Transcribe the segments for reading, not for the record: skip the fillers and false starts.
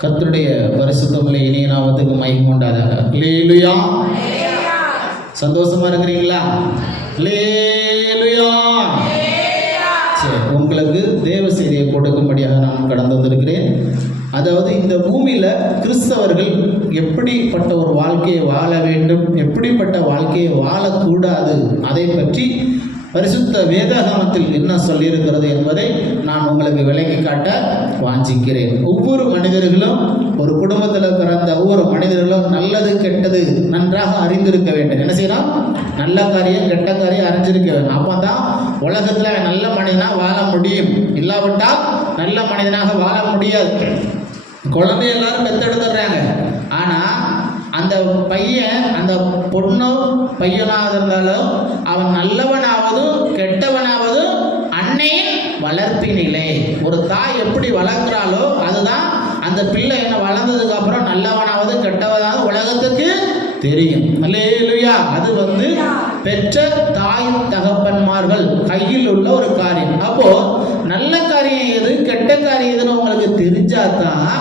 கர்த்தருடைய பரிசுத்தமுள்ள இனிய நாமத்துக்கு மகிமை உண்டாதாக. அல்லேலூயா. சந்தோஷமா இருக்கிறீங்களா? அல்லேலூயா. சரி, உங்களுக்கு தேவ செய்தியை கொடுக்கும்படியாக நான் கடந்து வந்திருக்கிறேன். அதாவது இந்த பூமியில் கிறிஸ்தவர்கள் எப்படிப்பட்ட ஒரு வாழ்க்கையை வாழ வேண்டும், எப்படிப்பட்ட வாழ்க்கையை வாழக்கூடாது, அதை பற்றி பரிசுத்த வேதாகமத்தில் என்ன சொல்லியிருக்கிறது என்பதை நான் உங்களுக்கு விளக்கி காட்ட வாஞ்சிக்கிறேன். ஒவ்வொரு மனிதர்களும், ஒரு குடும்பத்தில் பிறந்த ஒவ்வொரு மனிதர்களும் நல்லது கெட்டது நன்றாக அறிந்திருக்க வேண்டும். என்ன செய்யணும்? நல்ல காரியம் கெட்ட காரியம் அறிஞ்சிருக்க வேண்டும். அப்போ தான் உலகத்தில் நல்ல மனிதனாக வாழ முடியும். இல்லாவிட்டால் நல்ல மனிதனாக வாழ முடியாது. குழந்தை எல்லாரும் பெற்றெடுத்துடுறாங்க. ஆனால் அந்த பையன், அந்த பொண்ணோ பையனாக இருந்தாலும் அவன் நல்லவனாவதும் கெட்டவனாவதும் அன்னையின் வளர்ப்பினிலே. ஒரு தாய் எப்படி வளர்க்கிறாளோ அதுதான் அந்த பிள்ளை என்ன வளர்ந்ததுக்கு அப்புறம் நல்லவனாவது கெட்டவனாவது உலகத்துக்கு தெரியும். அல்லேலூயா. அது பெற்ற தாய் தகப்பன்மார்கள் கையில் உள்ள ஒரு காரியம். அப்போ நல்ல காரியம் எது கெட்ட காரியம் எதுன்னு உங்களுக்கு தெரிஞ்சாதான்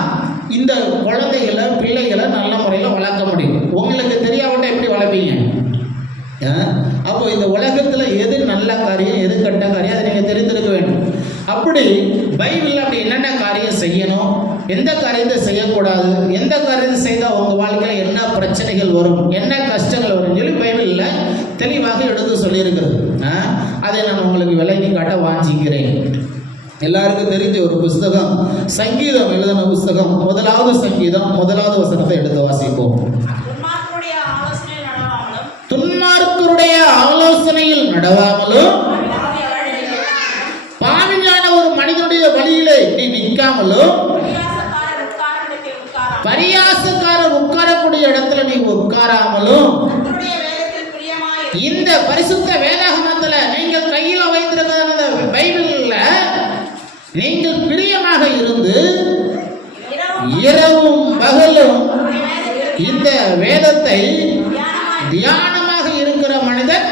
இந்த குழந்தைகளை பிள்ளைகளை நல்ல முறையில் வளர்க்க முடியும். உங்களுக்கு தெரியாவிட்ட எப்படி வளர்ப்பீங்க? அப்போ இந்த உலகத்தில் எது நல்ல காரியம் எது கெட்ட காரியம் அதை நீங்கள் தெரிந்திருக்க வேண்டும். அப்படி பைபிளில் அப்படி என்னென்ன காரியம் செய்யணும், எந்த காரியத்தை செய்யக்கூடாது, எந்த காரியத்தை செய்தால் உங்கள் வாழ்க்கையில் என்ன பிரச்சனைகள் வரும், என்ன கஷ்டங்கள் வரும் சொல்லி பைபிளில் தெளிவாக எடுத்து சொல்லியிருக்கிறது. அதை நான் உங்களுக்கு விளக்கி காட்ட வாஞ்சிக்கிறேன். எல்லாருக்கும் தெரிஞ்ச ஒரு புஸ்தகம், சங்கீதம் எழுதின புஸ்தகம், முதலாவது சங்கீதம், முதலாவது வசனத்தை எடுத்து வாசிப்போம். துன்மார்க்கருடைய ஆலோசனையில் நடவாமலும் பாவியான ஒரு மனிதனுடைய வழியிலே நீ நிற்காமலும் பரியாசக்காரர் உட்காரக்கூடிய இடத்துல நீ உட்காராமலும் இந்த பரிசுத்த வேதாகமத்தில் நீங்கள் கையில் வைத்திருக்கிற பைபிள்ல நீங்கள் பிரியமாக இருந்து இரவும் பகலும் இந்த வேதத்தை தியானமாக இருக்கிற மனிதன்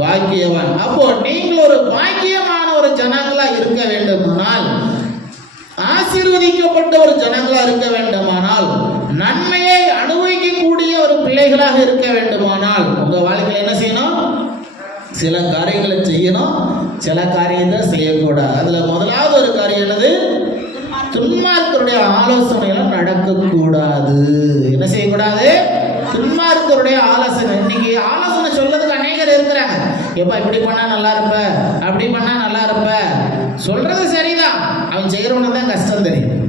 பாக்கியவான். அப்போ நீங்கள் ஒரு பாக்கியமான ஒரு ஜனங்களா இருக்க வேண்டுமானால், ஆசீர்வதிக்கப்பட்ட ஒரு ஜனங்களா இருக்க வேண்டுமானால், நன்மையை அனுபவிக்கக்கூடிய ஒரு பிள்ளைகளாக இருக்க வேண்டுமானால் உங்க வாழ்க்கையில் என்ன செய்யணும்? சில காரியங்களை செய்யணும், சில காரியத்தை செய்யக்கூடாது. அதுல முதலாவது ஒரு காரியம் என்னது? துன்மார்க்கருடைய ஆலோசனையில நடக்கக்கூடாது. என்ன செய்யக்கூடாது? துன்மார்க்கருடைய ஆலோசனை. இன்னைக்கு ஆலோசனை சொல்றதுக்கு அநேகர் இருக்கிறாங்க. எப்ப இப்படி பண்ணா நல்லா இருப்ப, அப்படி பண்ணா நல்லா இருப்ப, சொல்றது சரிதான், அவன் செய்யறவனுக்கு தான் கஷ்டம் தெரியும்.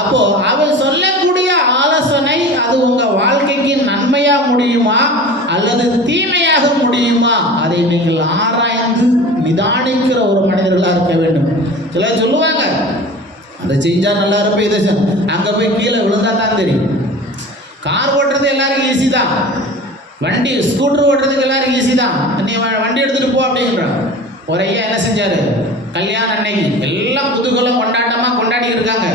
அப்போ அவன் சொல்லக்கூடிய ஆலோசனை அது உங்க வாழ்க்கைக்கு நன்மையா முடியுமா அல்லது தீமையாக முடியுமா, அதை நீங்கள் ஆராய்ந்து நிதானிக்கிற ஒரு மனிதர்களா இருக்க வேண்டும். சிலர் சொல்லுவாங்க அதை செஞ்சா நல்லா இருப்ப, இதை அங்க போய் கீழே விழுந்தா தான் தெரியும். கார் ஓட்டுறது எல்லாருக்கும் ஈஸி தான், வண்டி ஸ்கூட்டர் ஓட்டுறதுக்கு எல்லாருக்கும் ஈஸி தான். நீ வண்டி எடுத்துட்டு போ அப்படின்றான். ஒரு ஐயா என்ன செஞ்சாரு? கல்யாணம் அன்னைக்கு எல்லாம் குதூகலம் கொண்டாட்டமா கொண்டாடி இருக்காங்க.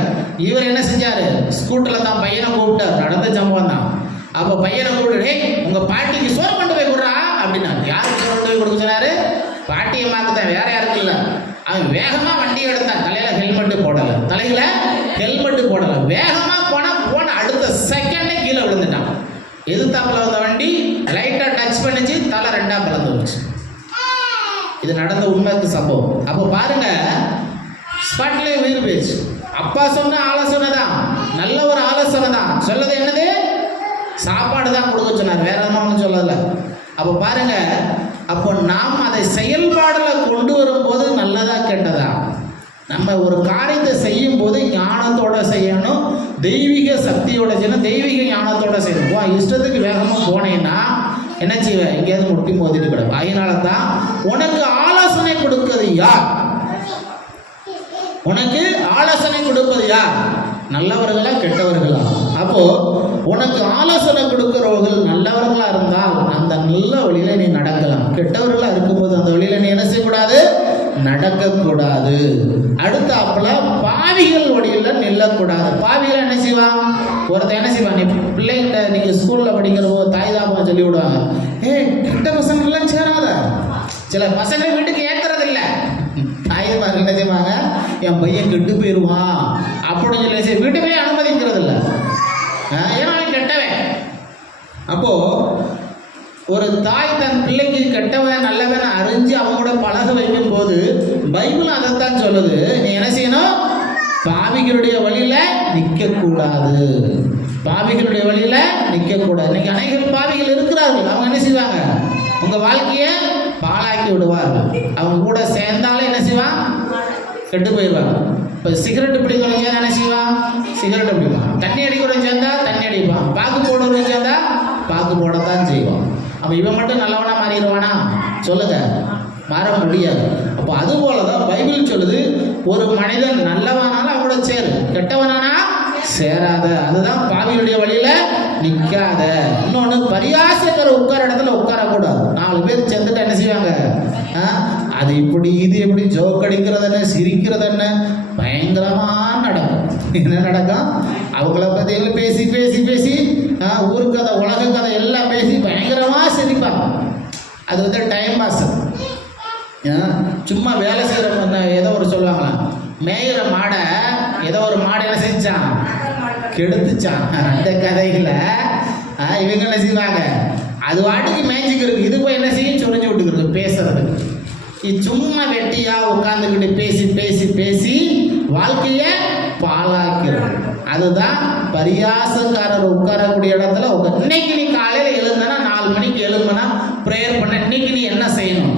இவர் என்ன செஞ்சாரு? ஸ்கூட்டர்ல தான் பையனை கூப்பிட்டார். நடந்த சம்பவம் தான். அப்ப பையனை கூப்பிட்டு, உங்க பாட்டிக்கு சோறு கொண்டு போய் கொடுறா அப்படின்னா. யாருக்கு கொண்டு போய் கொடுக்க சொன்னாரு? பாட்டியம்மாக்கு தான், வேற யாருக்கு இல்லை. அவன் வேகமா வண்டியை எடுத்தான். தலையில ஹெல்மெட்டு போடல, தலையில ஹெல்மெட்டு போடல, வேகமா போன அடுத்த செகண்டே கீழே விழுந்துட்டான். எதிர்த்தாப்புல வந்த வண்டி லைட்டா டச் பண்ணிச்சு, தலை ரெண்டா கலந்து போச்சு. இது நடந்த உண்மைக்கு சம்பவம். அப்போ பாருங்க, ஸ்பாட்லேயே உயிர் போயிடுச்சு. அப்பா சொன்ன ஆலோசனை தான், நல்ல ஒரு ஆலோசனை தான். சொல்லது என்னது? சாப்பாடு தான் கொடுக்க சொன்னார், வேற ஒன்றும் சொல்லலை. அப்போ பாருங்க, அப்போ நாம் அதை செயல்பாடுல கொண்டு வரும்போது நல்லதா கெட்டதா? நம்ம ஒரு காரியத்தை செய்யும் போது ஞானத்தோட செய்யணும், தெய்வீக சக்தியோட செய்யணும், தெய்வீக ஞானத்தோட செய்யணும். இஷ்டத்துக்கு வேகமாக போனேன்னா என்ன செய்வேன்? எங்கேயாவது முட்டி மோதிட்டு கிடக்கும். அதனால தான் உனக்கு ஆலோசனை கொடுப்பது யார்? உனக்கு ஆலோசனை கொடுப்பது யார்? நல்லவர்களா கெட்டவர்களா? அப்போ உனக்கு ஆலோசனை கொடுக்கிறவர்கள் நல்லவர்களா இருந்தால் அந்த நல்ல வழியில நீ நடக்கலாம். கெட்டவர்களா இருக்கும்போது அந்த வழியில நீ என்ன செய்யக்கூடாது? நடக்கக்கூடாது. அடுத்தாப்புல பாவிகள் வழியில நில்லக்கூடாது. பாவிகள் என்ன செய்வான்? ஒருத்தன் என்ன செய்வான்? நீ பிள்ளைகிட்ட நீங்க ஸ்கூல்ல படிக்கிற போது தாய் தாப்பா சொல்லி விடுவாங்க, கெட்ட பசங்க எல்லாம் சேராத. சில பசங்க வீட்டுக்கு ஏத்துறது இல்லை, தாய்மார்கள் என்ன செய்வாங்க, என் பையன் கெட்டு போயிடுவான் அப்படின்னு சொல்லி வீட்டுமே அனுமதிக்கிறது இல்லை. ஏன்னா அவன் கெட்டவன். அப்போ ஒரு தாய் தன் பிள்ளைக்கு கெட்டவன் நல்லவன் அறிஞ்சு அவங்க கூட பழக வைக்கும் போது பைபிள் அதைத்தான் சொல்லுது, நீ என்ன செய்யணும், பாவிகளுடைய வழியில நிற்க கூடாது. பாவிகளுடைய வழியில நிற்க கூடாது. இன்னைக்கு அநேக பாவிகள் இருக்கிறார்கள். அவங்க என்ன செய்வாங்க, உங்க வாழ்க்கைய பாழாக்கி விடுவார்கள். அவங்க கூட சேர்ந்தாலும் என்ன செய்வான், கெட்டு போயிடுவாங்க. இப்போ சிகரெட் பிடிக்கிறவங்க சேர்ந்தா என்ன செய்வான், சிகரெட் பிடிப்பான். தண்ணி அடிக்கிறவங்க சேர்ந்தா தண்ணி அடிப்பான். பாக்கு போடுறவங்க சேர்ந்தா பாக்கு போடத்தான் செய்வான். அப்போ இவன் மட்டும் நல்லவனா மாறிடுவானா? சொல்லுங்க, மாற முடியாது. அப்போ அது போலதான் பைபிள் சொல்லுது, ஒரு மனிதன் நல்லவனால அவங்களோட சேரு, கெட்டவனானா சேராத. அதுதான் பாவியுடைய வழியில நிற்காத. இன்னொன்று, பரியாசக்கரை உட்கார இடத்துல உட்காரக்கூடாது. 4 பேர் சேர்ந்துட்டு என்ன செய்வாங்க, அது இப்படி இது எப்படி ஜோக் அடிக்கிறது என்ன, சிரிக்கிறது என்ன, பயங்கரமா நடக்கும். என்ன நடக்கும், அவங்கள பத்தி பேசி பேசி பேசி ஊரு கதை உலக கதை எல்லாம் பேசி பயங்கரமா சிரிப்பாங்க. அது வந்து டைம் பாஸ். சும்மா வேலை செய்யற ஏதோ ஒரு சொல்லுவாங்களா, மேயிற மாடை ஏதோ ஒரு மாடு என்ன செஞ்சான், கெடுத்துச்சான். அந்த கதைகளை இவங்க என்ன செய்வாங்க, அது வாட்டுக்கு மேய்ச்சிக்கிறது. இது போய் என்ன செய்யும், சொரிஞ்சு விட்டுக்கிறது பேசுறது. இது சும்மா வெட்டியா உட்காந்துக்கிட்டு பேசி பேசி பேசி வாழ்க்கைய பாழாக்கிறது. அதுதான் பரியாசக்காரர் உட்காரக்கூடிய இடத்துல இன்னைக்கு நீ காலையில் எழுந்தனா 4 மணிக்கு எழுந்தனா ப்ரேயர் பண்ண, இன்னைக்கு நீ என்ன செய்யணும்,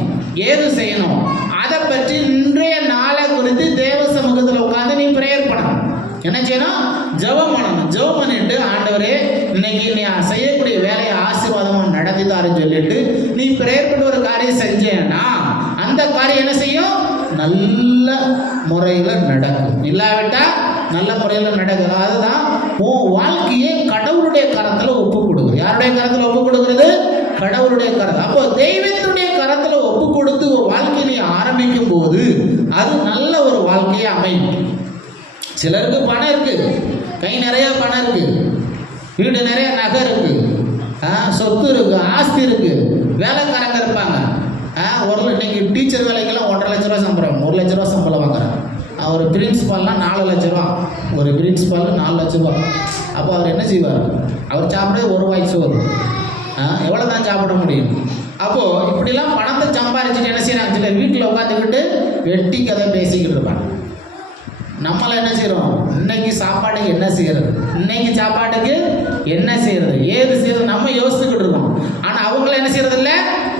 ஏது செய்யணும், அதை பற்றி இன்றைய நாளை குறித்து தேவ சமூகத்தில் உட்காந்து நீ ப்ரேயர் பண்ணணும். என்ன செய்யணும், ஜெபம் பண்ணணும். ஜெபம் பண்ணிட்டு, ஆண்டவரே இன்னைக்கு நீ செய்யக்கூடிய வேலையை ஆசீர்வாதமாக நடத்தித்தாருன்னு சொல்லிட்டு நீ ப்ரேயர் பண்ணி ஒரு காரியம் செஞ்சேன்னா அந்த காரியம் என்ன செய்யும், நல்ல முறையில் நடக்கும். இல்லாவிட்டா நல்ல முறையில் நடக்குது. அதுதான் உன் வாழ்க்கையை கடவுளுடைய கரத்தில் ஒப்பு கொடுக்குறது. யாருடைய கரத்தில் ஒப்பு கொடுக்கிறது, கடவுளுடைய கரத்தில். அப்போ தெய்வத்தினுடைய கரத்தில் ஒப்பு கொடுத்து ஒரு வாழ்க்கையை நீ ஆரம்பிக்கும் போது அது நல்ல ஒரு வாழ்க்கையை அமையும். சிலருக்கு பணம் இருக்கு, கை நிறைய பணம் இருக்கு, வீடு நிறைய நகை இருக்கு, சொத்து இருக்கு, ஆஸ்தி இருக்கு, வேலைக்காரங்க இருப்பாங்க. இன்னைக்கு டீச்சர் வேலைக்கெல்லாம் 1.5 லட்ச ரூபா சம்பளம், 1 லட்ச ரூபா சம்பளம் வாங்குறாங்க. ஒரு பிரின்சிபால்லாம் 4 லட்ச ரூபா, ஒரு பிரின்சிபால் 4 லட்ச ரூபா. அப்போ அவர் என்ன செய்வார், அவர் சாப்பிட்றது 1 ரூபாய்க்கு சோறு, எவ்வளோ தான் சாப்பிட முடியும். அப்போது இப்படிலாம் பணத்தை சம்பாரிச்சுட்டு என்ன செய்யறாங்க, சில வீட்டில் உட்காந்துக்கிட்டு வெட்டி கதை பேசிக்கிட்டு இருப்பாங்க. நம்மளை என்ன செய்கிறோம், இன்னைக்கு சாப்பாட்டுக்கு என்ன செய்யறது, இன்னைக்கு சாப்பாட்டுக்கு என்ன செய்யறது, ஏது செய்யறது நம்ம யோசிச்சுக்கிட்டு இருக்கோம். ஆனால் அவங்கள என்ன செய்யறது இல்லை,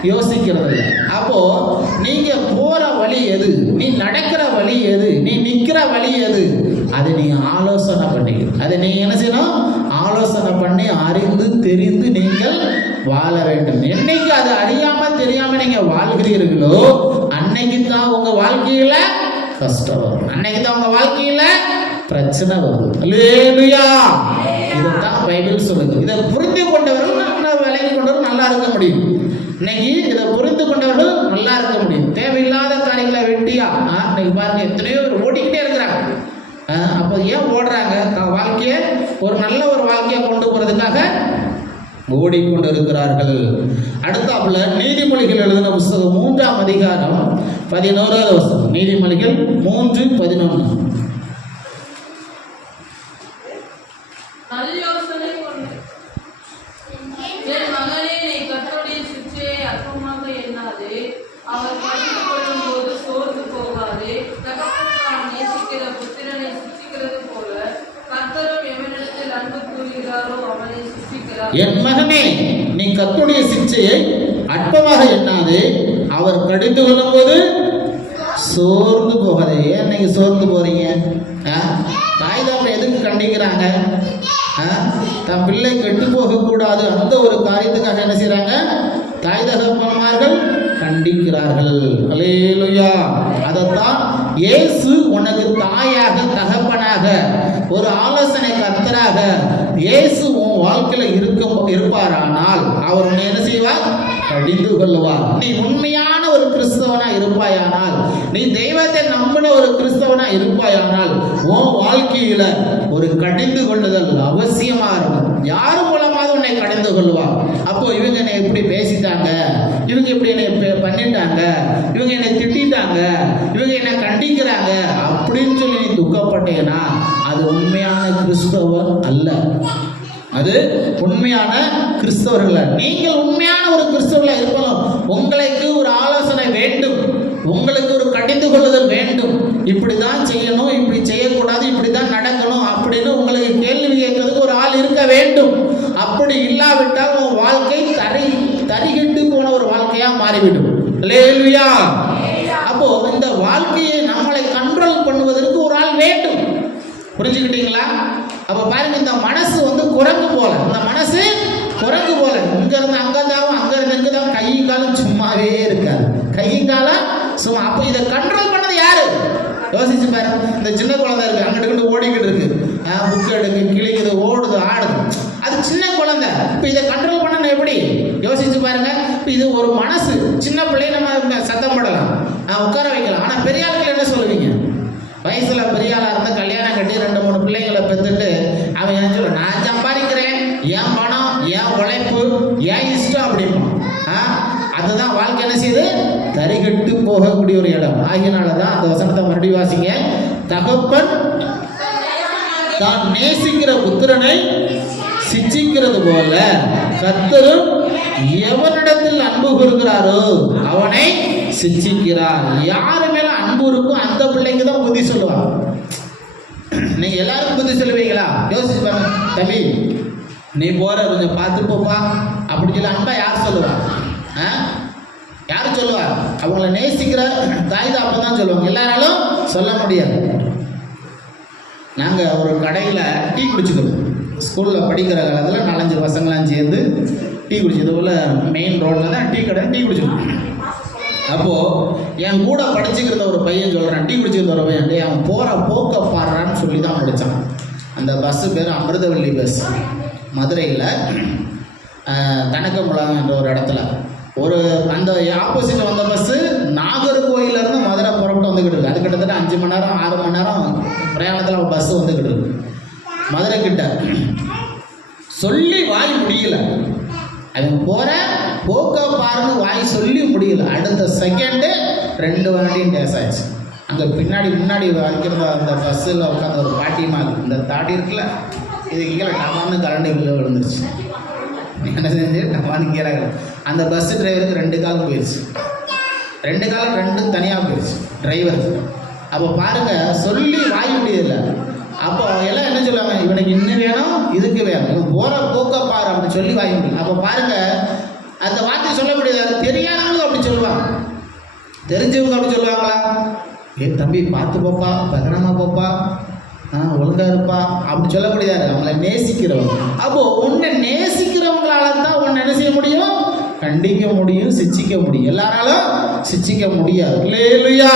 யோசிக்கிறது இல்லை. அப்போ நீங்க போற வழி எது, நீ நடக்கிற வழி எது, நீ நிற்கிற வழி எது, அதை நீ ஆலோசனை பண்ணிக்கணும். அதை நீ என்ன செய்யணும், ஆலோசனை பண்ணி அறிந்து தெரிந்து நீங்கள் வாழ வேண்டும். என்னைக்கு அது அறியாம தெரியாம நீங்க வாழ்கிறீர்களோ அன்னைக்கு தான் உங்க வாழ்க்கையில கஷ்டம் வரும், அன்னைக்கு தான் உங்க வாழ்க்கையில பிரச்சனை வரும். அல்லேலூயா. இதைத்தான் பைபிள் சொல்லுது. இதை புரிந்து கொண்டவர்கள் விலகி கொண்டவர்கள் நல்லா இருக்க முடியும். இன்னைக்கு இதை புரிந்து கொண்டவர்கள் நல்லா இருக்க முடியும். தேவையில்லாத காரியங்களை வெட்டியா இன்னைக்கு பாருங்க, எத்தனையோ ஓடிக்கிட்டே இருக்கிறாங்க. அப்போ ஏன் ஓடுறாங்க, வாழ்க்கையை ஒரு நல்ல ஒரு வாழ்க்கையை கொண்டு போறதுக்காக ஓடிக்கொண்டு இருக்கிறார்கள். அடுத்தாப்புல நீதிமொழிகள் எழுதின புத்தகம் 3ஆம் அதிகாரம் 11வது வசனம். நீதிமொழிகள் 3:11. என் மகனே, நீ கர்த்தருடைய சிட்சையை அற்பமாக எண்ணாதே, அவர் கடிந்து கொள்ளும் போது சோர்ந்து போகாதே. ஏன் நீங்க சோர்ந்து போறீங்க? தாய் தகப்பன் எதுக்கு கண்டிக்கிறாங்க? தன் பிள்ளை கெட்டு போக கூடாது அந்த ஒரு காரியத்துக்காக என்ன செய்யறாங்க, தாய் தகப்பன்மார்கள் கண்டிக்கிறார்கள். அல்லேலூயா. அதைத்தான் இயேசு உனக்கு தாயாக தகப்பனாக ஒரு ஆலோசனை கர்த்தராக இயேசு உன் வாழ்க்கையில இருப்பாரானால் அவர் உன்னை என்ன செய்வார், கடிந்து கொள்வார். நீ உண்மையான ஒரு கிறிஸ்தவனா இருப்பாயானால், நீ தெய்வத்தை நம்பின ஒரு கிறிஸ்தவனா இருப்பாயானால் உன் வாழ்க்கையில ஒரு கடிந்து கொள்ளுதல் அவசியமா இருக்கும். யாரு மூலமாக உன்னை கடிந்து கொள்வார்? அப்போ இவங்க என்னை இப்படி பேசிட்டாங்க, இவங்க இப்படி என்னை பண்ணிட்டாங்க, இவங்க என்னை திட்டாங்க, இவங்க என்னை கண்டிக்கிறாங்க அப்படின்னு சொல்லி நீ துக்கப்பட்டேன்னா அது உண்மையான கிறிஸ்தவர் அல்ல. அது உண்மையான கிறிஸ்தவர்கள். நீங்கள் உண்மையான ஒரு கிறிஸ்தவர்களாக இருப்பதும் உங்களுக்கு ஒரு ஆலோசனை வேண்டும், உங்களுக்கு ஒரு கடிந்து கொள்ளுதல் வேண்டும். இப்படிதான் செய்யணும், இப்படி செய்யக்கூடாது, இப்படிதான் நடக்கணும் அப்படின்னு உங்களுக்கு கேள்வி கேட்கறதுக்கு ஒரு ஆள் இருக்க வேண்டும். அப்படி இல்லாவிட்டால் உன் வாழ்க்கை தரிகட்டு போன ஒரு வாழ்க்கையா மாறிவிடும். அல்லேலூயா. அப்போ இந்த வாழ்க்கையை நம்மளை கண்ட்ரோல் பண்ணுவதற்கு ஒரு ஆள் வேண்டும். புரிஞ்சுக்கிட்டீங்களா? அப்ப பாருங்க, இந்த மனசு குரங்கு போல, இந்த மனசு குரங்கு போல இங்க இருந்து அங்க தாவும், அங்க இருந்து இங்க தான், கை காலம் சும்மாவே இருக்காது, கை காலம் சும்மா. அப்ப இதை கண்ட்ரோல் பண்ணது யாரு? யோசிச்சு பாருங்க. இந்த சின்ன குழந்தை இருக்கு, அங்கிட்டு ஓடிக்கிட்டு இருக்கு, புக் எடுக்கு, கிளிக்குது, ஓடுது, ஆடுது, அது சின்ன குழந்தை. இப்ப இதை கண்ட்ரோல் பண்ணணும் எப்படி? யோசிச்சு பாருங்க. இப்ப இது ஒரு மனசு, சின்ன பிள்ளைய நம்ம சத்தம் போடலாம், உட்கார வைக்கலாம். ஆனா பெரிய ஆட்கள் என்ன சொல்லுவீங்க? வயசுல பெரிய ஆளா இருந்தா கல்யாணம் கட்டி 2-3 பிள்ளைங்களை பெற்றுட்டு அவன் என்ன சொல்ல, நான் சம்பாதிக்கிறேன், என் பணம், என் உழைப்பு, என் இஷ்டம் அப்படிமா. அதுதான் வாழ்க்கை என்ன செய்யுது? தரிகட்டு போகக்கூடிய ஒரு இடம். ஆகியனாலதான் அந்த வசனத்தை மறுபடியும் வாசிங்க. தகப்பன் தான் நேசிக்கிற புத்திரனை சிச்சிக்கிறது போல கர்த்தரும் எவனிடத்தில் அன்பு கூறுகிறாரோ அவனை சிச்சிக்கிறார். யாரு மேல அன்பு இருக்கும் அந்த பிள்ளைக்கு தான் புத்தி சொல்லுவாங்க. நீங்க எல்லாரும் புத்தி சொல்லுவீங்களா? யோசிச்சு பாருங்க. தம்பி நீ போற கொஞ்சம் பார்த்து போப்பா அப்படின்னு சொல்லி அன்பா யார் சொல்லுவா? யாரு சொல்லுவா? அவங்கள நேசிக்கிற தாய் தாப்பா தான் சொல்லுவாங்க. எல்லாராலும் சொல்ல முடியாது. நாங்க ஒரு கடையில டீ குடிச்சுக்கிறோம். ஸ்கூல்ல படிக்கிற காலத்தில் 4-5 பசங்களாம் சேர்ந்து டீ குடிச்சது போல மெயின் ரோட்ல தான் டீ கடை, டீ குடிச்சுக்கணும். அப்போ என் கூட படிச்சுக்கிறத ஒரு பையன் சொல்றான், டீ குடிச்சுக்கிற ஒரு பையன், அவன் போற போக்க பாடுறான்னு சொல்லி தான் படித்தான். அந்த பஸ்ஸு பேர் அமிர்தவல்லி பஸ். மதுரையில் கனகமுழம் என்ற ஒரு இடத்துல ஒரு அந்த ஆப்போசிட்டில் வந்த பஸ்ஸு நாகர்கோயிலேருந்து மதுரை புறப்பட்டு வந்துக்கிட்டு இருக்கு. அது கிட்டத்தட்ட 5 மணி நேரம் 6 மணி நேரம் பிரயாணத்தில் பஸ்ஸு வந்துக்கிட்டு இருக்கு. மதுரை கிட்ட சொல்லி வாய் முடியல, அவன் போற போக்க பாருன்னு வாய் சொல்லி முடியல. அடுத்த செகண்டு 2 வண்டியும் டேஸ் ஆயிடுச்சு. அங்கே முன்னாடி வைக்கிறத அந்த பஸ்ஸில் உட்காந்து ஒரு பாட்டிமா, இந்த தாடி இருக்குல்ல, இது கீழே டமான்னு கரண்ட் கீழே விழுந்துருச்சு. என்ன செஞ்சு டமான்னு கீழே அந்த பஸ் டிரைவருக்கு 2 காலம் போயிடுச்சு. 2 காலம் 2 தனியாக போயிடுச்சு டிரைவருக்கு. அப்போ பாருங்க, சொல்லி வாய் முடியல. அப்போ எல்லாம் என்ன சொல்லுவாங்க, இவனுக்கு இன்னும் வேணும், இதுக்கு வேணும், இவன் போற போக்க பாரு அப்படின்னு சொல்லி வாங்கி முடியும். அப்போ பாருங்க, அந்த வார்த்தை சொல்ல முடியாது. தெரியாதவங்களும் அப்படி சொல்லுவாங்க, தெரிஞ்சவங்க அப்படி சொல்லுவாங்களா? தம்பி பார்த்து போப்பா, பத்திரமா போப்பா, ஒழுங்கா இருப்பா அப்படி சொல்ல முடியாது. அவங்கள நேசிக்கிறவங்க. அப்போ உன்னை நேசிக்கிறவங்களால தான் உன்னை என்ன செய்ய முடியும்? கண்டிக்க முடியும், சிச்சிக்க முடியும். எல்லாராலும் சிச்சிக்க முடியாது. அல்லேலூயா.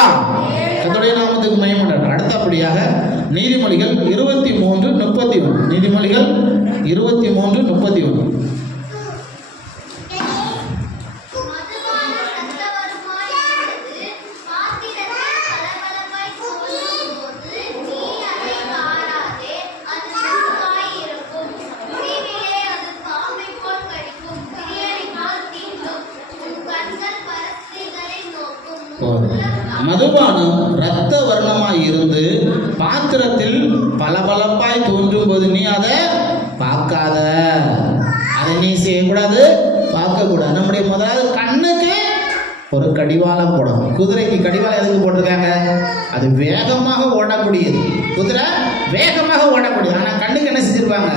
கர்த்தருடைய நாமத்துக்கு மகிமை உண்டாகட்டும். அடுத்தபடியாக நீதிமொழிகள் 23:31. நீதிமொழிகள் 23:31. மதுபானம் இரத்த வர்ணமாய் இருந்து பாத்திரத்தில் பளபளப்பாய் தோன்றும் போது நீ அதை பார்க்காத. அதை நீ செய்யக்கூடாது, பார்க்கக்கூடாது. நம்முடைய முதலாவது கண்ணுக்கு ஒரு கடிவாளம் போடணும். குதிரைக்கு கடிவாளம் எதுக்கு போட்டிருக்காங்க? அது வேகமாக ஓடக்கூடியது. குதிரை வேகமாக ஓடக்கூடியது. ஆனால் கண்ணுக்கு என்ன செஞ்சிருப்பாங்க?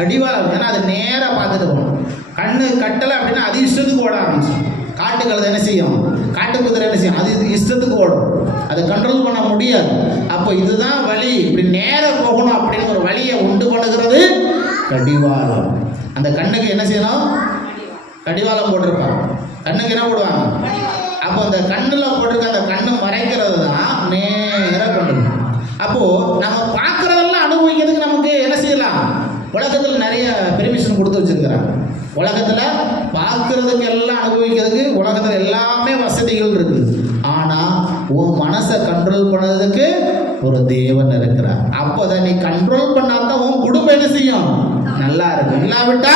கடிவாளம். ஏன்னா அது நேராக பார்த்துட்டு போகணும். கண்ணு கட்டலை அப்படின்னா அது இஷ்டத்துக்கு ஓட ஆரம்பிச்சு. காட்டுக்கிறது என்ன செய்யும்? காட்டு குதிரை என்ன செய்யும்? அது இஷ்டத்துக்கு ஓடும். அதை கண்ட்ரோல் பண்ண முடியாது. அப்போ இதுதான் வழி, இப்படி நேரம் போகணும் அப்படின்னு ஒரு வழியை உண்டு பண்ணுகிறது கடிவாளம். அந்த கண்ணுக்கு என்ன செய்யணும்? கடிவாளம் போட்டிருப்பாங்க. கண்ணுக்கு என்ன போடுவாங்க? அப்போ அந்த கண்ணில் போட்டிருக்க அந்த கண்ணு மறைக்கிறது தான் நேராக கொண்டு. அப்போ நம்ம பார்க்கறதெல்லாம் அனுபவிக்கிறதுக்கு நமக்கு என்ன செய்யலாம்? உலகத்தில் நிறைய பெர்மிஷன் கொடுத்து வச்சிருக்கிறாங்க. உலகத்துல பார்க்கறதுக்கு எல்லாம் அனுபவிக்கிறதுக்கு உலகத்துல எல்லாமே வசதிகள் இருக்கு. ஆனா உன் மனசை கண்ட்ரோல் பண்ணதுக்கு ஒரு தேவன் இருக்கிறார். அப்போ அதை நீ கண்ட்ரோல் பண்ணாதான் உன் குடும்பம் என்ன செய்யும்? நல்லா இருக்கும். இல்லாவிட்டா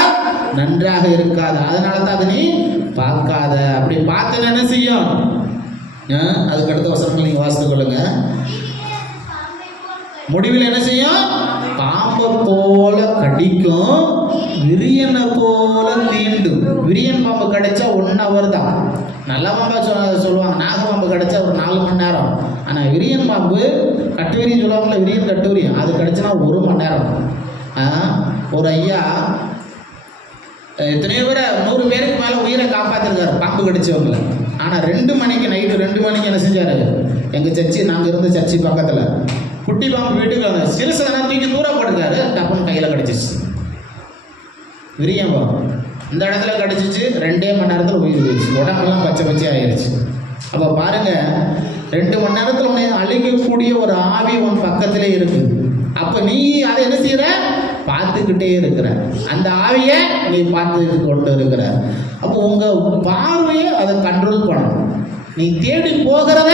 நன்றாக இருக்காது. அதனால தான் அதை நீ பார்க்காத. அப்படி பார்த்து என்ன செய்யும்? அதுக்கு அடுத்த வசனங்கள் நீங்க வாசித்துக் கொள்ளுங்க. முடிவில் என்ன செய்யும்? பாம்பை போல கடிக்கும், விரியனை போல தீண்டும். விரியன் பாம்பு கிடைச்சா 1 hour தான். நல்ல பாம்பா சொல்லுவாங்க, நாகப்பாம்பு கிடைச்சா ஒரு 4 மணி நேரம். ஆனால் விரியன் பாம்பு, கட்டுவிரின்னு சொல்லுவாங்கல்ல, விரியன் கட்டுவிரியம், அது கிடைச்சுன்னா 1 மணி நேரம். ஒரு ஐயா எத்தனையோ பேரை 100 பேருக்கு மேலே உயிரை காப்பாற்றிருக்காரு பாம்பு கடிச்சவங்கள. ஆனால் 2 மணிக்கு, நைட்டு 2 மணிக்கு என்ன செஞ்சார்? எங்கள் சர்ச்சி, நாங்கள் இருந்த சர்ச்சி பக்கத்தில் குட்டி பாம்பு வீட்டுக்கு அந்த சிறுசனை தூக்கி தூரம் போட்டுருக்காரு. டப்புன்னு கையில் கடிச்சிச்சு விரியன் பாம்பு. இந்த இடத்துல கடிச்சிச்சு, 2 மணி நேரத்தில் உயிர் போயிடுச்சு. உடம்பெல்லாம் பச்சை பச்சை ஆயிடுச்சு. அப்போ பாருங்க, 2 மணி நேரத்தில் உன்னை அழிக்கக்கூடிய ஒரு ஆவி உன் பக்கத்திலே இருக்குது. அப்போ நீ அதை என்ன செய்யற? பார்த்துக்கிட்டே இருக்கிற. அந்த ஆவியை நீ பார்த்து கொண்டு இருக்கிற. அப்போ உங்க பார்வையை அதை கண்ட்ரோல் பண்ணணும். நீ தேடி போகிறத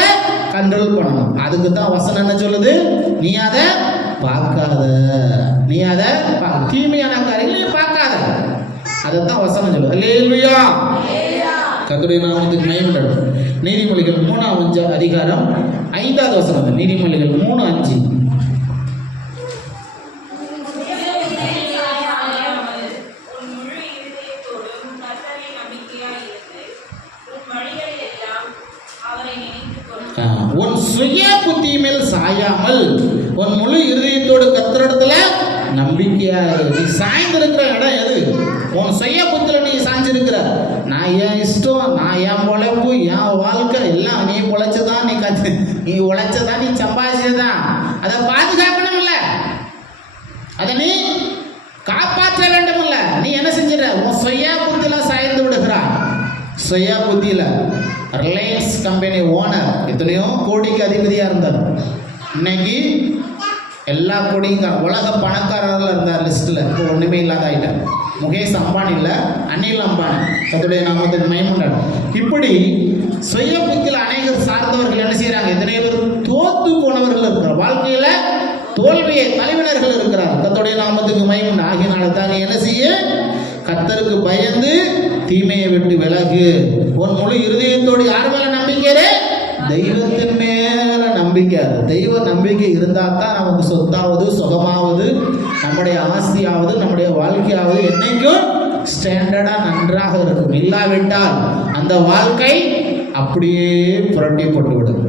கண்ட்ரோல் பண்ணணும். அதுக்கு தான் வசனம் என்ன சொல்லுது? நீ அதை பார்க்காத, நீ அதை தீமையான காரியங்களை நீ பார்க்காத. அதைத்தான் வசனம் சொல்லுது. அல்லேலூயா, கர்த்தருடைய நாமத்துக்கு மகிமை. நீதிமொழிகள் 3 அதிகாரம் 5வது வசனம். நீதிமொழிகள் 3:5. உன் சுய புத்தி மேல் சாயாமல் உன் முழு இருதயத்தோடு கர்த்தரிடத்துல நம்பிக்கையா நீ சாய்ந்திருக்கிற இடம் எது? உன் சுய புத்தில நீ சாய்ஞ்சிருக்கிற. நான் என் இஷ்டம், நான் என் பொழைப்பு, என் வாழ்க்கை எல்லாம் நீ பொழைச்சதான், நீ உழைச்சதான், நீ சம்பாதிச்சதான். அதை பாதுகாக்கணும் இல்ல, அதை நீ காப்பாற்ற வேண்டும் இல்ல. நீ என்ன செஞ்சிட? உன் சுய புத்தில சாய்ந்து விடுகிறாய். சுய புத்தியில ரிலையன்ஸ் கம்பெனி ஓனர் எத்தனையோ கோடிக்கு அதிபதியாக இருந்தார். இன்னைக்கு எல்லா கோடியும் உலக பணக்காரர்கள் இருந்தார் லிஸ்ட்டில். இப்போ ஒன்றுமே இல்லாத ஆகிட்டார். முகேஷ் அம்பானி இல்லை, அனில் அம்பானி. கர்த்தருடைய நாமத்துக்கு மகிமை. இப்படி சுய புத்தியில் அநேகர் சார்ந்தவர்கள் என்ன செய்கிறாங்க? எத்தனை பேர் தோத்து போனவர்கள் இருக்கிறார். வாழ்க்கையில் தோல்வியை தலைவர்கள் இருக்கிறார். கர்த்தருடைய நாமத்துக்கு மகிமை. ஆகியனால தான் நீ என்ன செய்ய? கர்த்தருக்கு பயந்து தீமையை விட்டு விலகு. உன் முழு இருதயத்தோடு யார் மேல நம்பிக்கை? தெய்வத்தின் மேல நம்பிக்கை. தெய்வ நம்பிக்கை இருந்தால் தான் நமக்கு சொத்தாவது, சுகமாவது, நம்முடைய ஆஸ்தியாவது, நம்முடைய வாழ்க்கையாவது என்னைக்கும் ஸ்டாண்டர்டா நன்றாக இருக்கும். இல்லாவிட்டால் அந்த வாழ்க்கை அப்படியே புரட்டி போட்டு விடும்.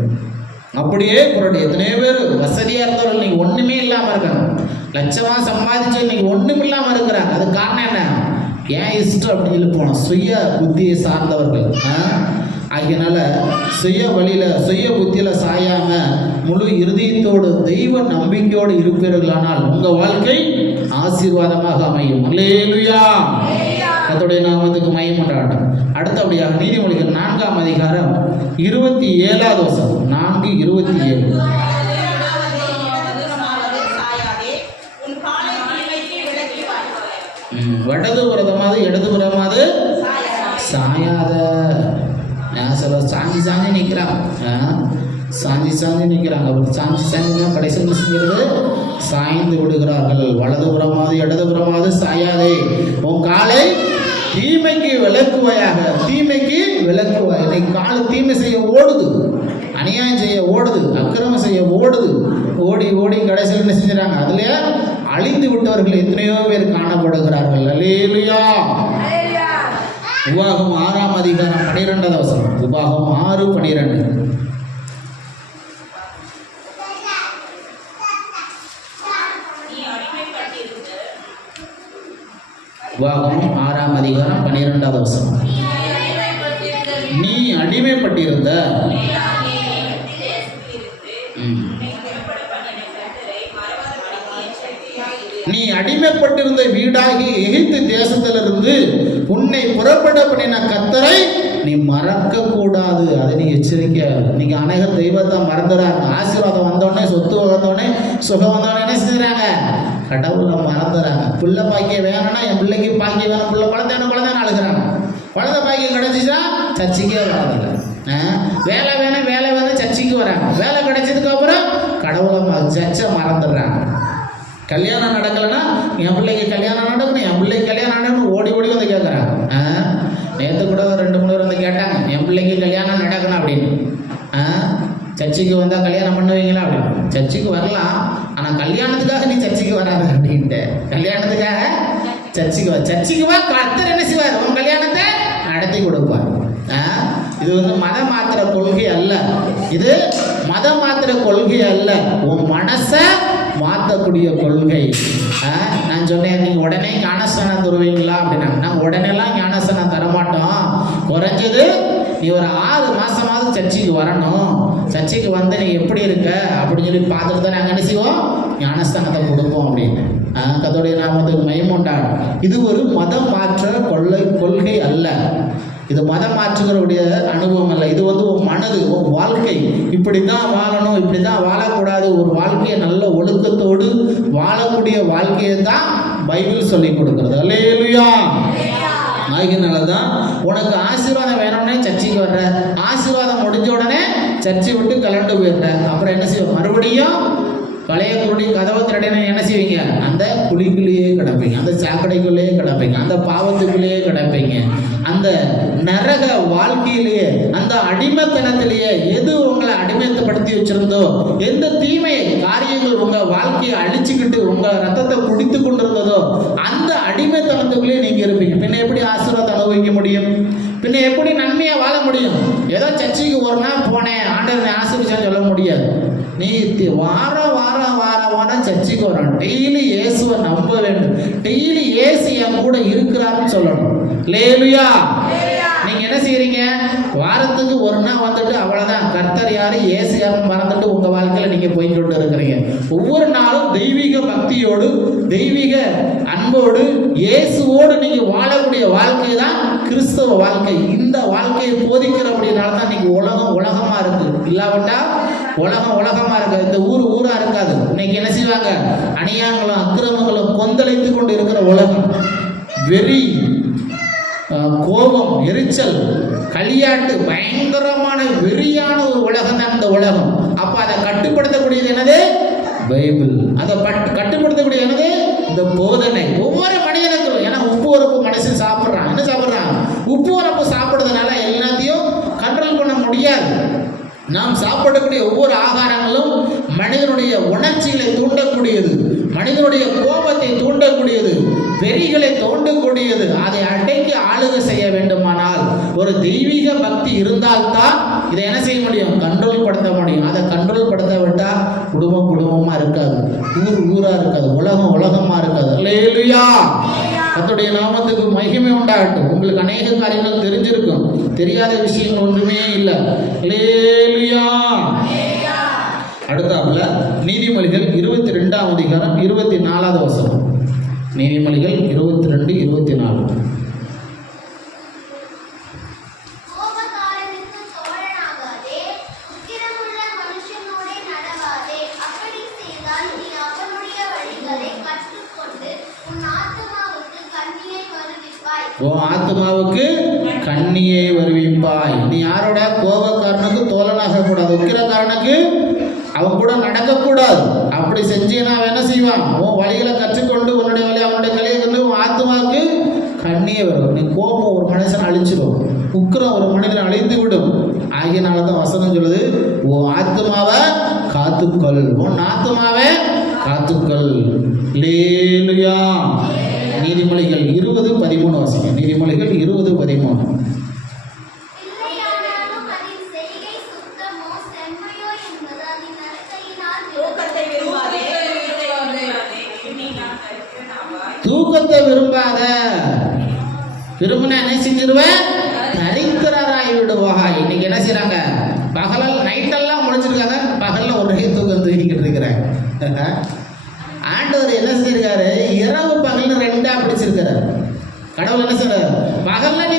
அப்படியே புரட்டி. எத்தனையோ பேர் வசதியா இருந்தவர்கள் நீங்க ஒண்ணுமே இல்லாம இருக்காங்க. லட்சமா சம்பாதிச்சு இன்னைக்கு ஒண்ணும் இல்லாம இருக்கிறாங்க. அது காரணம் என்ன? ஏன் இஷ்டம் அப்படின்னு சொல்லி போனோம். சுய புத்தியை சார்ந்தவர்கள். அதனால சுய வழியில, சுய புத்தியில சாயாம முழு இருதயத்தோடு தெய்வ நம்பிக்கையோடு இருப்பீர்களானால் உங்க வாழ்க்கை ஆசீர்வாதமாக அமையும். அல்லேலூயா, கர்த்தருடைய நாமத்துக்கு மகிமை உண்டாகட்டும். அடுத்தபடியாக நீதிமொழிகள் 4 அதிகாரம் 27வது வசனம். 4:27. வடது புறமாவது இடது புறமாவது சாயாத. சில சாஞ்சி சாஞ்சி நிற்கிறாங்க. சாஞ்சி சாஞ்சி நிற்கிறாங்க. சாஞ்சி சாஞ்சி கடைசியில் செஞ்சிருது சாய்ந்து விடுகிறார்கள். வலது புறமாவது இடது புறமாவது சாயாதே. உன் காலை தீமைக்கு விலக்குவாயாக. தீமைக்கு விலக்குவாய். இன்னைக்கு காலை தீமை செய்ய ஓடுது, அநியாயம் செய்ய ஓடுது, அக்கிரமம் செய்ய ஓடுது. ஓடி ஓடி கடைசியில் என்ன செஞ்சுறாங்க? அதுல அழிந்து விட்டவர்கள் எத்தனையோ பேர் காணப்படுகிறார்கள். அல்லேலூயா. உபாகம் 6 அதிகாரம் 12வது வசனம். உபாகம் 6:12. உபாகம் 6 அதிகாரம் 12வது வசனம். நீ அடிமைப்பட்டிருந்த நீ அடிமைப்பட்டிருந்த வீடாகி எகிப்து தேசத்திலிருந்து உன்னை புறப்பட பண்ணின கர்த்தரை நீ மறக்க கூடாது. அதை நீ எச்சரிக்கையா. இன்னைக்கு அநேகர் தெய்வத்தை மறந்துறாங்க. ஆசீர்வாதம் வந்தோடனே, சொத்து வந்தோடனே, சுகம் வந்தோடனே என்ன செஞ்சுறாங்க? கடவுளை மறந்துறாங்க. பிள்ளை பாக்கிய வேணும்னா என் பிள்ளைக்கு பாக்கிய வேணும், பிள்ளை குழந்தைன்னு அழுகிறாங்க. குழந்தை பாக்கியம் கிடைச்சிச்சா சர்ச்சைக்கே வராதில்லை. வேலை வேணும், வேலை வேணும், சர்ச்சைக்கு வராங்க. வேலை கிடைச்சதுக்கு அப்புறம் கடவுளை சர்ச்சை மறந்துடுறாங்க. கல்யாணம் நடக்கலைன்னா என் பிள்ளைக்கு கல்யாணம் நடக்கணும், என் பிள்ளைக்கு கல்யாணம் நடக்கணும் ஓடி ஓடி வந்து கேட்குறாங்க. நேற்று கூட 2-3 பேர் வந்து கேட்டாங்க, என் பிள்ளைக்கு கல்யாணம் நடக்கணும் அப்படின்னு. சர்ச்சுக்கு வந்தால் கல்யாணம் பண்ணுவீங்களா அப்படின்னு. சர்ச்சுக்கு வரலாம், ஆனால் கல்யாணத்துக்காக நீ சர்ச்சுக்கு வராது அப்படின்ட்டு. கல்யாணத்துக்காக சர்ச்சுக்கு வா, கர்த்தர் என்ன செய்வார், உன் கல்யாணத்தை நடத்தி கொடுப்பார். இது வந்து மத மாத்திர கொள்கை அல்ல, இது மத மாத்திர கொள்கை அல்ல, உன் மனசை மாற்றக்கூடிய கொள்கை. நான் சொன்னேன், நீங்கள் உடனே ஞானஸ்தானம் தருவீங்களா அப்படின்னா, நாங்கள் உடனேலாம் ஞானஸ்தானம் தரமாட்டோம். குறைஞ்சது நீ ஒரு 6 மாதமாவது சர்ச்சைக்கு வரணும். சர்ச்சைக்கு வந்து நீ எப்படி இருக்க அப்படின்னு சொல்லி பார்த்துட்டு தான் நாங்கள் என்ன செய்வோம், ஞானஸ்தானத்தை கொடுப்போம் அப்படின்னு. கர்த்தருடைய நாமத்துக்கு மகிமை உண்டாகட்டும். இது ஒரு மதம் மாற்ற கொள்கை அல்ல, இது மதம் மாற்றுகிறவுடைய அனுபவம் அல்ல. இது வந்து உன் மனது, உன் வாழ்க்கை இப்படி தான் வாழணும், இப்படி தான் வாழக்கூடாது. ஒரு வாழ்க்கையை நல்ல ஒழுக்கத்தோடு வாழக்கூடிய வாழ்க்கையை தான் பைபிள் சொல்லி கொடுக்கிறது. அல்லேலூயா. ஆகினால தான் உனக்கு ஆசீர்வாதம் வேணும்னே சர்ச்சைக்கு வர்ற, ஆசீர்வாதம் முடிஞ்ச உடனே சர்ச்சை விட்டு கலண்டு போயிடுற. அப்புறம் என்ன செய்வோம், மறுபடியும் பழைய குடி கதவை திரடின என்ன செய்வீங்க, அந்த குழிக்குள்ளேயே கிடப்பீங்க, அந்த சாக்கடைக்குள்ளேயே கிடப்பீங்க, அந்த பாவத்துக்குள்ளேயே கிடப்பீங்க, அந்த நரக வாழ்க்கையிலேயே, அந்த அடிமைத்தனத்திலேயே. எது உங்களை அடிமைத்தப்படுத்தி வச்சிருந்தோ, எந்த தீமை காரியங்கள் உங்க வாழ்க்கையை அழிச்சுக்கிட்டு உங்க ரத்தத்தை குடித்து கொண்டிருந்ததோ, அந்த அடிமைத்தனத்துக்குள்ளேயே நீங்க இருப்பீங்க. பின்ன எப்படி ஆசீர்வாதம் அனுபவிக்க முடியும், பின்ன எப்படி நன்மையா வாழ முடியும்? ஏதோ சர்ச்சைக்கு ஒரு நாள் போனேன் ஆண்டவனை ஆசீர்வதிச்சான்னு சொல்ல முடியாது. நீ வாரம் சர்ச்சைக்கு வரணும், டெய்லி இயேசுவை நம்ப வேண்டும், டெய்லி இயேசு என் கூட இருக்கிறாருன்னு சொல்லணும். அல்லேலூயா. நீங்க என்ன செய்யறீங்க, வாரத்துக்கு ஒரு நாள் வந்துட்டு அவ்வளவுதான், கர்த்தர் யாரு இயேசு யாருன்னு மறந்துட்டு உங்க வாழ்க்கையில நீங்க போய்கிட்டு இருக்கிறீங்க. ஒவ்வொரு நாளும் தெய்வீக பக்தியோடு, தெய்வீக அன்போடு, இயேசுவோடு நீங்க வாழக்கூடிய வாழ்க்கை தான் கிறிஸ்தவ வாழ்க்கை. இந்த வாழ்க்கையை போதிக்கிற அப்படினால தான் இன்னைக்கு உலகமா இருக்கு. இல்லாவிட்டா உலகமா இருக்கு, இந்த ஊரா இருக்காது. இன்னைக்கு என்ன செய்வாங்க, அநியாயங்களும் அக்கிரமங்களும் கொந்தளித்து கொண்டு இருக்கிற உலகம், வெறி, கோபம், எரிச்சல், களியாட்டு, பயங்கரமான வெறியான ஒரு உலகம் தான் இந்த உலகம். அப்ப அதை கட்டுப்படுத்தக்கூடியது என்னது, பைபிள். அதை கட்டுப்படுத்தக்கூடிய என்னது, இந்த போதனை. ஒவ்வொரு மனிதனுக்கும், ஏன்னா உப்பு உரப்பு மனுஷன் சாப்பிட்றான், என்ன சாப்பிட்றான், உப்பு உரப்பு சாப்பிட்றதுனால எல்லாத்தையும் கண்ட்ரோல் பண்ண முடியாது. நாம் சாப்பிடக்கூடிய ஒவ்வொரு ஆகாரங்களும் மனிதனுடைய உணர்ச்சிகளை தூண்டக்கூடியது, மனிதனுடைய கோபத்தை தூண்டக்கூடியது, வெறிகளை தோண்டக்கூடியது. அதை அடக்கி ஆளுகை செய்ய வேண்டுமானால் ஒரு தெய்வீக பக்தி இருந்தால்தான் இதை என்ன செய்ய முடியும், கண்ட்ரோல் படுத்த முடியும். அதை கண்ட்ரோல் படுத்த விட்டால் குடும்பமா இருக்காது, ஊரா இருக்காது, உலகமா இருக்காது. அல்லேலூயா. கர்த்தருடைய நாமத்துக்கு மகிமை உண்டாகட்டும். உங்களுக்கு அநேக காரியங்கள் தெரிஞ்சிருக்கும், தெரியாத விஷயங்கள் ஒன்றுமே இல்லை. அல்லேலூயா. அடுத்தாப்புல நீதிமொழிகள் 22ஆம் அதிகாரம் 24வது வசனம். நீதிமொழிகள் 22:24. உன் ஆத்மாவுக்கு கண்ணியை வருவிப்பாய். நீ யாரோட, கோபக்காரனுக்கு தோழனாக கூடாது, உக்கிரக்காரனுக்கு அவன் கூட நடக்கக்கூடாது. அப்படி செஞ்சீன்னா அவன் என்ன செய்வான், உன் வழிகளை கற்றுக்கொண்டு உன்னுடைய வழி அவனுடைய கலையை கொண்டு உன் ஆத்மாவுக்கு கண்ணியை வரும். நீ கோபம் ஒரு மனுஷனை அழிச்சிடும், உக்கிரம் ஒரு மனிதனை அழித்து விடும். ஆகியனால தான் வசனம் சொல்லுது, உன் ஆத்மாவை காத்துக்கொள், உன் ஆத்மாவை காத்துக்கொள். அல்லேலூயா. நீதிமொழிகள் 20:13 வாசிங்க. நீதிமொழிகள் 20:13. தூக்கத்தை விரும்பாத, விரும்பினா என்ன செஞ்சிருவேன், தரித்திரராய் விடுவாய். இன்னைக்கு என்ன செய்யறாங்க, நைட்டெல்லாம் முடிச்சிருக்காங்க, பகல்ல ஒரே தூக்கம் தூக்கிக்கிட்டு இருக்கிறாங்க. ஆண்டவர் என்ன செஞ்சிருக்காரு, இரவு பகல்னு 2ஆ பிடிச்சிருக்காரு. கடவுள் என்ன செய்யறாரு, பகல்ல நீ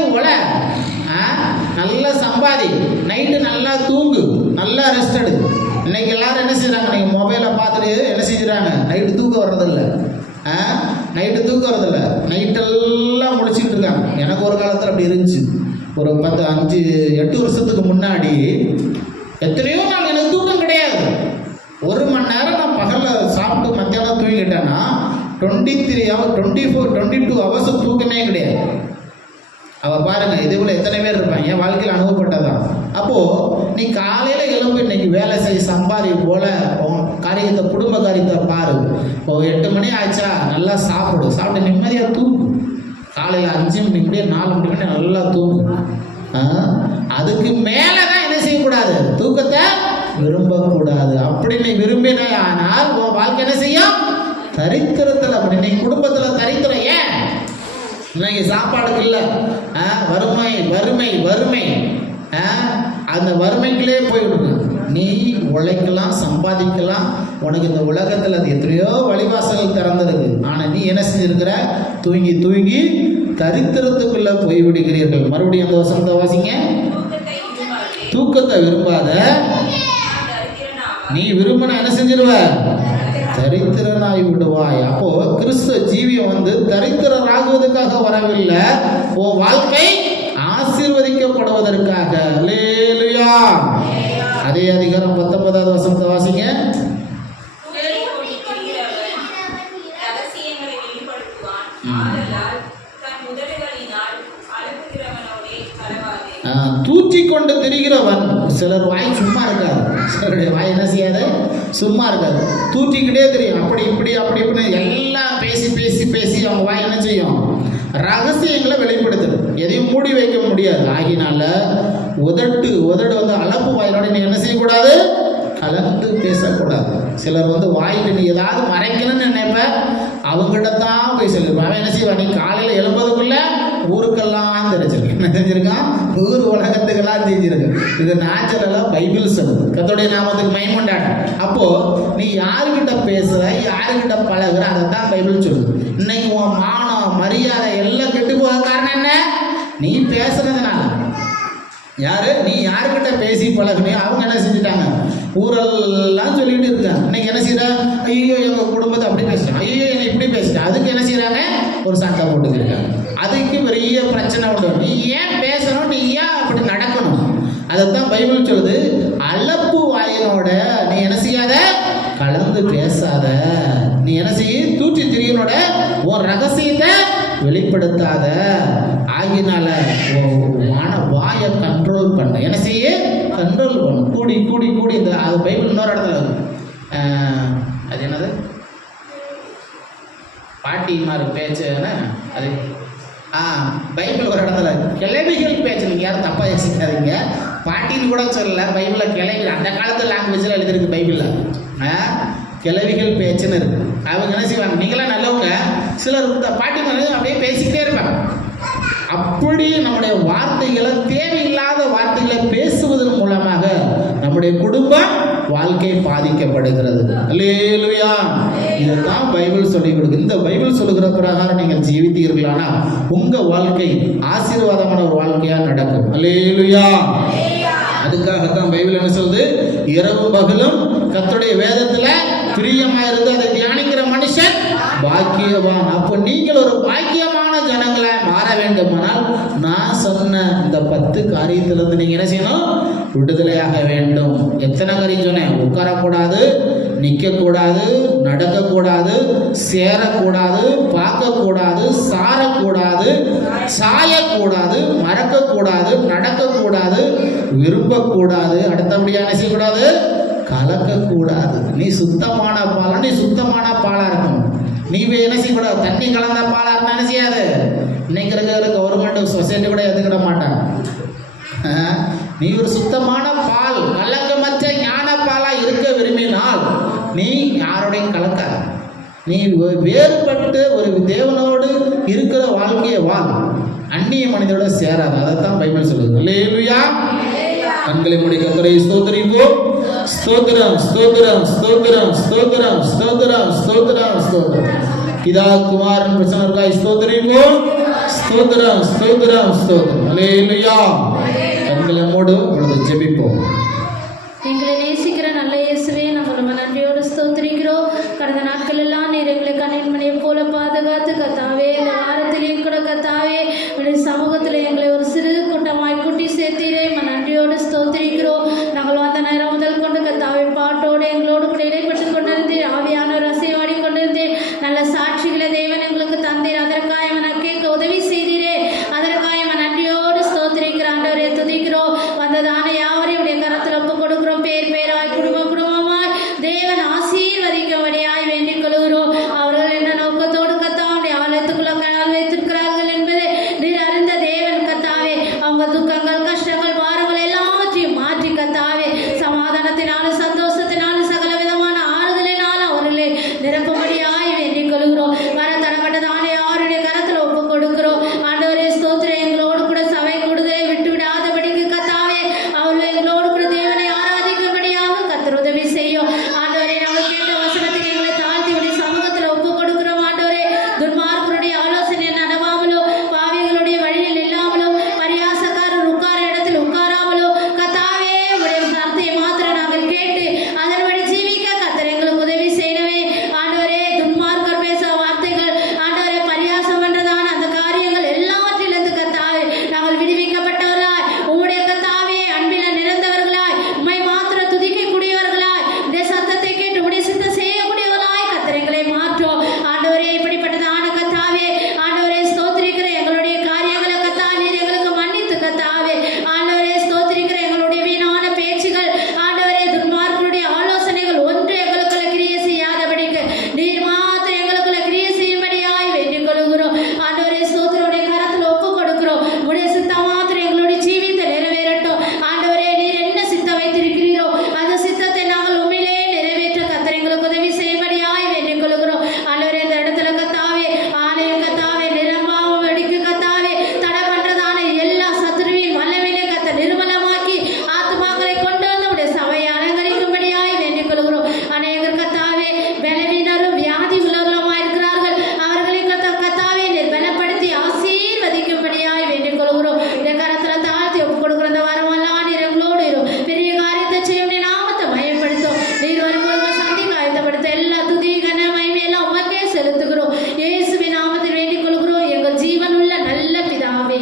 நல்லா சம்பாதி, நைட்டு நல்லா தூங்கு, நல்லா ரெஸ்ட் எடு. இன்னைக்கு எல்லாரும் என்ன செய்யறாங்க, நீங்க மொபைலை பார்த்துட்டு என்ன செஞ்சுறாங்க, நைட்டு தூக்கம் வர்றதில்லை, நைட்டெல்லாம் முடிச்சுட்டு இருக்காங்க. எனக்கு ஒரு காலத்தில் அப்படி இருந்துச்சு. ஒரு 5-8 வருஷத்துக்கு முன்னாடி எத்தனையோ நாள் எனக்கு தூக்கம் கிடையாது. 1 மணி நேரம் நான் பகலில் சாப்பிட்டு மத்தியானம் தூங்கிட்டேன். பண்ணிட்டேன்னா 23 hours 22 hours தூக்கமே கிடையாது. அவள் பாருங்க, இதுக்குள்ள எத்தனை பேர் இருப்பாங்க, என் வாழ்க்கையில் அனுபவப்பட்டதான். அப்போது நீ காலையில் எழும்பு, இன்னைக்கு வேலை செய், சம்பாதி போல காரியத்தை, குடும்ப காரியத்தை பாரு. இப்போ 8 மணி ஆச்சா, நல்லா சாப்பிட்டு நிம்மதியாக தூங்கு. காலையில் 5 மணி முடிய 4 மணி முடிய நல்லா தூங்கு. அதுக்கு மேலே தான் என்ன செய்யக்கூடாது, தூக்கத்தை விரும்பக்கூடாது. அப்படி நீ விரும்பினே ஆனால் உன் வாழ்க்கை என்ன செய்யும், தரித்திரத்தில். அப்படி நீ குடும்பத்தில் தரித்திரம். ஏன் இன்னைக்கு சாப்பாடுக்கு இல்லை, வறுமை வறுமை வறுமை, அந்த வறுமைக்குள்ளே போயிடுங்க. நீ உழைக்கலாம், சம்பாதிக்கலாம், உனக்கு இந்த உலகத்தில் அது எத்தனையோ வழிவாசல்கள் திறந்திருக்கு. ஆனால் நீ என்ன செஞ்சிருக்கிற, தூங்கி தூங்கி தரித்திரத்துக்குள்ள போய்விடுகிறீர்கள். மறுபடியும் அந்த வசனத்தை வாசிங்க. தூக்கத்தை விரும்பாத நீ விரும்பின என்ன செஞ்சிருவ, தரித்திரனாகி விடுவாய். அப்போ கிறிஸ்துவ ஜீவியம் வந்து தரித்திரராகுவதற்காக வரவில்லை, உன் வாழ்க்கை ஆசீர்வதிக்கப்படுவதற்காக. அல்லேலூயா. அதே அதிகாரம் 19வது வசனத்தை வாசிங்க. தூற்றி கொண்டு திரிகிறவன், சிலர் வாய் சும்மா இருக்காது, சிலருடைய வாய் என்ன செய்யாது, சும்மா இருக்காது, தூற்றிக்கிட்டே தெரியும். அப்படி இப்படி அப்படி இப்படின்னு எல்லாம் பேசி பேசி பேசி அவங்க வாய் என்ன செய்யும், ரகசியங்களை வெளிப்படுத்துது. எதையும் மூடி வைக்க முடியாது. ஆகினால உதடு வந்து அளப்பு வாயிலோட நீ என்ன செய்யக்கூடாது, கலந்து பேசக்கூடாது. சிலர் வந்து வாயில் நீ ஏதாவது மறைக்கணும்னு நினைப்ப, அவங்ககிட்ட தான் போய் சொல்லிருப்பேன். அவன் என்ன செய்வான், நீ காலையில் எழும்பதுக்குள்ள ஊருக்கெல்லாம் தெரிஞ்சிருக்கு. என்ன செஞ்சிருக்கான், ஊர் உலகத்துக்கெல்லாம் தெரிஞ்சிருக்கு. இது நேச்சுரலாக பைபிள் சொல்லுது. கர்த்தருடைய நாமத்துக்கு மகிமைண்டாட்டம். அப்போ நீ யாருக்கிட்ட பேசுற, யாருக்கிட்ட பழகுற, அதை தான் பைபிள் சொல்லுது. இன்னைக்கு உன் மானம் மரியாதை எல்லாம் கெட்டு போக காரணம் என்ன, நீ பேசுறதுனால. யாரு, நீ யாருக்கிட்ட பேசி பழகுனியோ அவங்க என்ன செஞ்சுட்டாங்க, ஊரெல்லாம் சொல்லிட்டு இருக்காங்க. இன்னைக்கு என்ன செய்யற, ஐயோ எங்க குடும்பத்தை அப்படி பேசுறேன், ஐயோ என்னை இப்படி பேசுறேன். அதுக்கு என்ன செய்யறாங்க, ஒரு சண்டை போட்டுக்கிறாங்க. அதுக்கு பெரிய பிரச்சனை உண்டு. நீ ஏன் பேசணும், நீ ஏன் அப்படி நடக்கணும், அதைத்தான் பைபிள் சொல்லுது. அளப்பு வாயினோட நீ என்ன செய்யாத, கலந்து பேசாத. நீ என்ன செய்ய, தூற்றி திரியனோட உன் ரகசியத்தை வெளிப்படுத்தாத. ஆகினால வாயை கண்ட்ரோல் பண்ண, என்ன செய்ய, கண்ட்ரோல் பண்ண. கூடி கூடி கூடி இந்த அது பைபிள் இன்னொரு இடத்துல அது என்னது, பாட்டிமார் பேச்சுன்னு அது பைபிள் ஒரு இடத்துல கிளவிகள் பேச்சு. நீங்கள் யாரும் தப்பாக யோசிக்காதீங்க, பாட்டின்னு கூட சொல்லலை, பைபிளில் கிளவிகள் அந்த காலத்து லாங்குவேஜில் எழுதிருக்கு. பைபிளில் கிளவிகள் பேச்சுன்னு இருக்கு. அவங்க என்ன செய்வாங்க, நீங்களாம் நல்லவங்க, சிலர் இந்த பாட்டி அப்படியே பேசிக்கிட்டே இருப்பாங்க. அப்படி நம்முடைய வார்த்தைகளை, தேவையில்லாத வார்த்தைகளை பேசுவதன் மூலமாக நம்முடைய குடும்ப வாழ்க்கை பாதிக்கப்படுகிறது. அல்லேலூயா. இதைத்தான் பைபிள் சொல்லிக் கொடுக்குது. இந்த பைபிள் சொல்லுகிற பிரகாரம் நீங்கள் ஜீவித்தீர்களானா உங்க வாழ்க்கை ஆசீர்வாதமான ஒரு வாழ்க்கையா நடக்கும். அல்லேலூயா. அதுக்காகத்தான் பைபிள் என்ன சொல்லுது, இரவு பகலும் கர்த்தருடைய வேதத்துல பிரியமாயிருந்து அதை தியானிக்கிற மனுஷன் பாக்கியவான். அப்போ நீங்கள் ஒரு பாக்கியமான ஜனங்களை மாற வேண்டுமானால் நான் சொன்ன இந்த 10 காரியத்திலிருந்து நீங்க என்ன செய்யணும், விடுதலையாக வேண்டும். எத்தனை காரியம் சொன்னேன், உட்காரக்கூடாது, நிற்கக்கூடாது, நடக்கக்கூடாது, சேரக்கூடாது, பார்க்கக்கூடாது, சாரக்கூடாது, சாயக்கூடாது, மறக்கக்கூடாது, நடக்கக்கூடாது, விரும்பக்கூடாது, அடுத்தபடியாக என்ன செய்யக்கூடாது, கலக்கக்கூடாது. நீ சுத்தமான பாலா, நீ சுத்தமான பாலா இருக்கணும். நீ என்ன செய்யக்கூடாது, தண்ணி கலந்த பாலா இருந்தா என்ன செய்யாது. இன்னைக்கு இருக்கிற கவர்மெண்ட் சொசைட்டி கூட எடுத்துக்கிட மாட்டான். நீ ஒரு சுத்தமான பால், கலக்கமற்ற ஞான பாலா இருக்க விரும்பினால் நீ யாரோடையும் கலக்காத. நீ வேறுபட்டு ஒரு தேவனோடு இருக்கிற வாழ்க்கையை வாழ், அந்நிய மனிதனோட சேராது. அதைத்தான் பைபிள் சொல்லுது. அல்லேலூயா. கண்களை மூடி கர்த்தரை ஸ்தோத்திரிப்போம். ஸ்தோத்திரம் ஸ்தோத்திரம் ஸ்தோத்திரம் ஸ்தோத்திரம் ஸ்தோத்திரம் ஸ்தோத்திரம் ஸ்தோத்திரம். பிதா குமாரன் பிரசன்னருக்காய் ஸ்தோத்திரிப்போம். ஸ்தோத்திரம் ஸ்தோத்திரம் ஸ்தோத்திரம். அல்லேலூயா. கண்களை மூடு, இப்பொழுது ஜெபிப்போம். எங்களை நேசிக்கிற நல்ல இயேசுவே, நம்ம ரொம்ப நன்றியோடு ஸ்தோத்திரிக்கிறோம். கடந்த நாட்கள் எல்லாம் நீர் எங்களை கண்ணின் மணியை போல பாதுகாத்து கத்தாவே, இந்த வாரத்திலேயும் கூட கத்தாவே உடைய சமூகத்தில் எங்களை ஒரு சிறு கூட்டமாய் கூட்டி சேர்த்தீரே, நன்றியோடு ஸ்தோத்திரிக்கிறோம். நாங்கள் வந்த நேரம் முதல் கொண்டு கத்தாவே பாட்டோடு எங்களோடு கூட இடைப்பட்டு கொண்டிருந்தேன். ஆவியானவர் அசைவாடி கொண்டிருந்தேன்.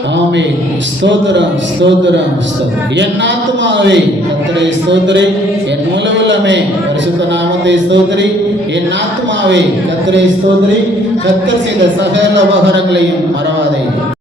ஆமென். ஸ்தோத்திரம், ஸ்தோத்திரம், ஸ்தோத்திரம். என் ஆத்துமாவே கர்த்தரை ஸ்தோத்திரி, என் முழுவதுமே பரிசுத்த நாமத்தை ஸ்தோத்திரி. என் ஆத்துமாவே கர்த்தரை ஸ்தோத்திரி, கர்த்தர் செய்த சகல உபகாரங்களையும் மறவாதே.